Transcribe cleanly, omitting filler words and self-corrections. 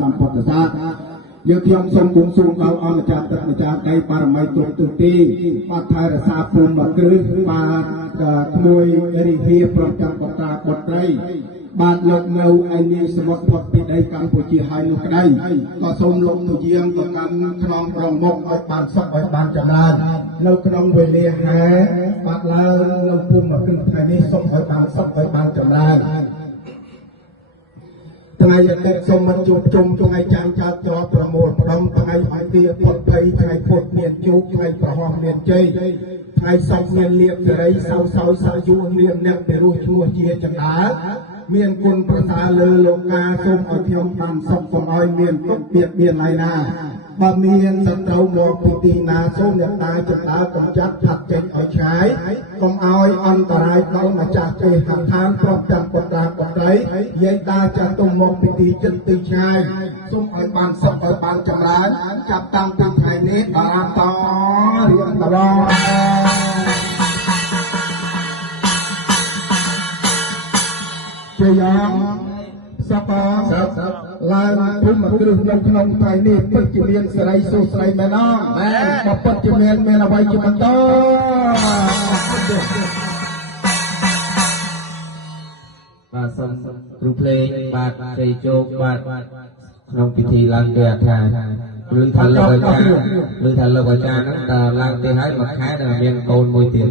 សម្ពុទ្ធសាសនាយើងខ្ញុំសូមគង់សួងដល់អម្ចាស់ទឹកម្ចាស់ដីបារមីគ្រប់ទិសទីបាទថែរក្សាភូមិគ្រឹះបាទក្មួយរិហាប្រចាំបតាបុត្រីបាទលោកនៅឯនាយសមុទ្រផុតពីដីកម្ពុជាហើយនោះក្តីក៏សូមលោកទៅយាមទៅកាន់ខ្នងរងមុខឲ្យបានសុខឲ្យបានចម្រើននៅក្នុងវេលាហែបាទឡើងនៅភូមិគ្រឹះថ្ងៃនេះសូមឲ្យបានសុខឲ្យបានចម្រើនថ្ងៃអាទិត្យសូមមិនជួបជុំថ្ងៃច័ន្ទកើតជាប់ប្រមូលផ្ដុំថ្ងៃអង្គារពុទ្ធភ័យថ្ងៃពុទ្ធមានជោគថ្ងៃប្រហោះមានជ័យថ្ងៃសុខមានលៀបសេរីសោសោសាយុនាមអ្នកពិរោះឈ្មោះជាចង្អាមានគុណប្រសើរលើលោកាសូមឲ្យខ្ញុំបានសុខកុំឲ្យមានទុក្ខទៀតមានឡើយណាបើមានសត្រូវមកពីទីណាសូមអ្នកតាចតាកំចាត់ផាត់ចេញឲ្យឆ្ងាយកុំឲ្យអន្តរាយដល់ម្ចាស់ទេហដ្ឋានប្រពចាំពុទ្ធាបតីយាយតាចាស់ទុំមកពីទីចិត្តទីឆ្ងាយសូមឲ្យបានសុខឲ្យបានចម្រើនចាប់តាំងពីថ្ងៃនេះដល់តរៀងតឡងជាយ៉ាងសពឡើងភូមិគ្រឹះនៅក្នុងថ្ងៃនេះពិតជាមានសេរីសុខស្រីមែនអត់មែនបើពិតជាមានអ្វីជាបន្តបាទសូមគ្រូភ្លេងបាទជ័យជោគបាទក្នុងពិធីឡើងទេអត្ថាឮថាលោកអាចារ្យហ្នឹងឡើងទេហើយមួយខែនឹងមានកូនមួយទៀត